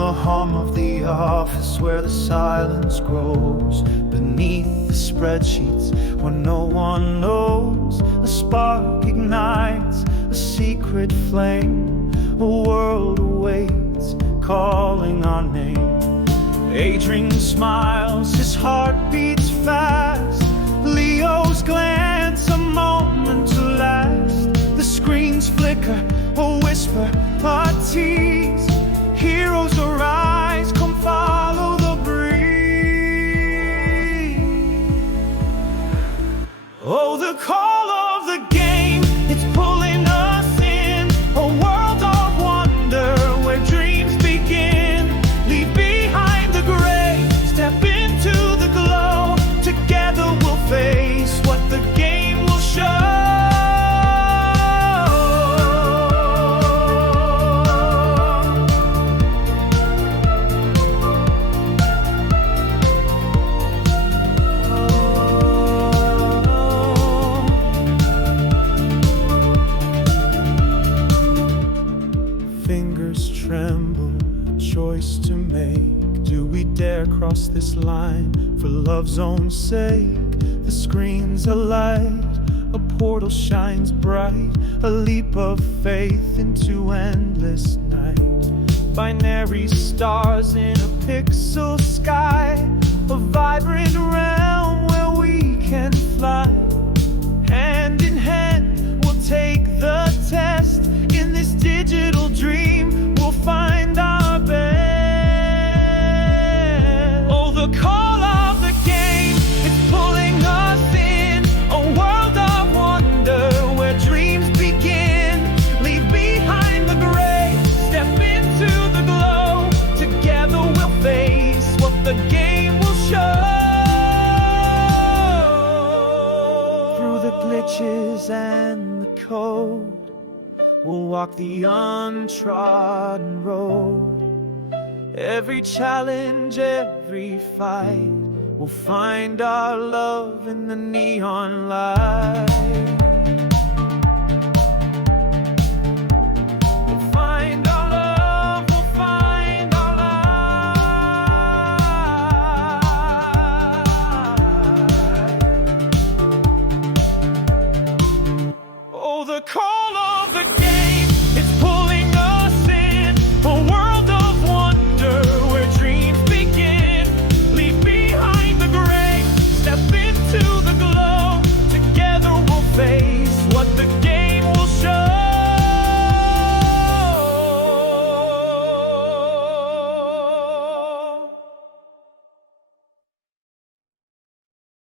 the hum of the office where the silence grows, beneath the spreadsheets where no one knows, a spark ignites a secret flame. A world awaits, calling our name. Adrian smiles, his heart beats fast. Leo's glance, a moment to last. The screens flicker, a whisper, a tease. Heroes arise, come follow the breeze. Oh, the call of the game, it's pulling us in. A world of wonder where dreams begin. Leave behind the gray, step into the glow. Together we'll face what the game will show. Fingers tremble, choice to make. Do we dare cross this line for love's own sake? The screens alight, a portal shines bright, a leap of faith into endless night. Binary stars in a pixel sky, a vibrant realm where we can fly. Hand in hand, we'll take the test. In this digital dream, we'll find our best. Oh, the call of the game, it's pulling us in. A world of wonder where dreams begin. Leave behind the gray, step into the glow. Together we'll face what the game will show. Through the glitches and the code, we'll walk the untrodden road. Every challenge, every fight, we'll find our love in the neon light.